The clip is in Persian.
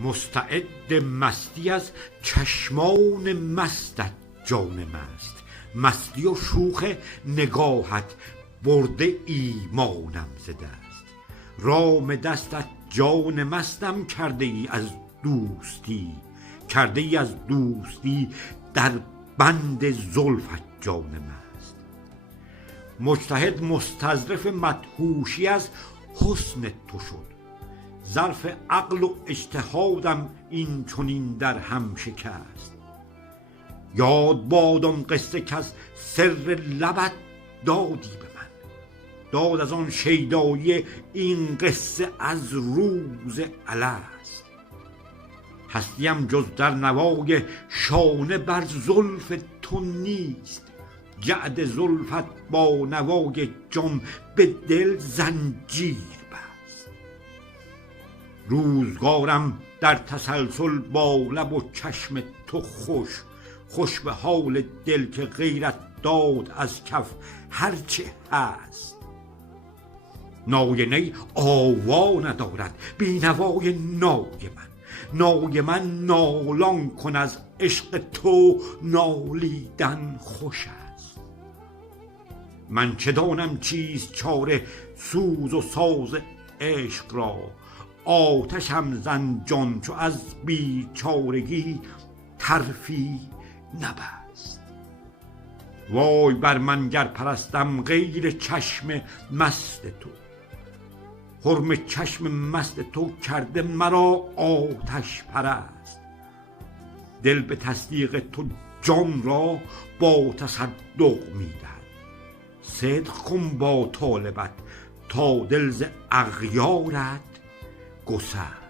مستعد مستی از چشمان مستت جان مست. مستی و شوخ نگاهت برده ایمانم ز دست. رام دستت جان مستم کرده ای از دوستی، کرده ای از دوستی در بند زلفت جان مست. مجتهد مستظرف مدهوشی از حسن تو شد، ظرف عقل و اجتهادم این چنین در هم شکست. یاد باد آن قصه کز سر لبت دادی به من، داد از آن شیدایی این قصه از روز الست. هستیم جز در نوای شانه بر زلف تو نیست، جعد زلفت با نوای جان به دل زنجیر بست. روزگارم در تسلسل با لب و چشم تو خوش، خوش به حال دل که غیرت داد از کف هرچه هست. نای نی آوا ندارد بی نوای نای من، نای من نالان کن از عشق تو نالیدن خوش است. من چه دانم چیست چاره سوز و ساز عشق را، آتشم زن جان چو از بیچارگی طرفی نبست. وای بر من گر پرستم غیر چشم مست تو، حرم چشم مست تو کرده مرا آتش پرست. دل به تصدیق تو جان را با تصدق میدهد، صدق کن با طالبت تا دل ز اغیارت گسست.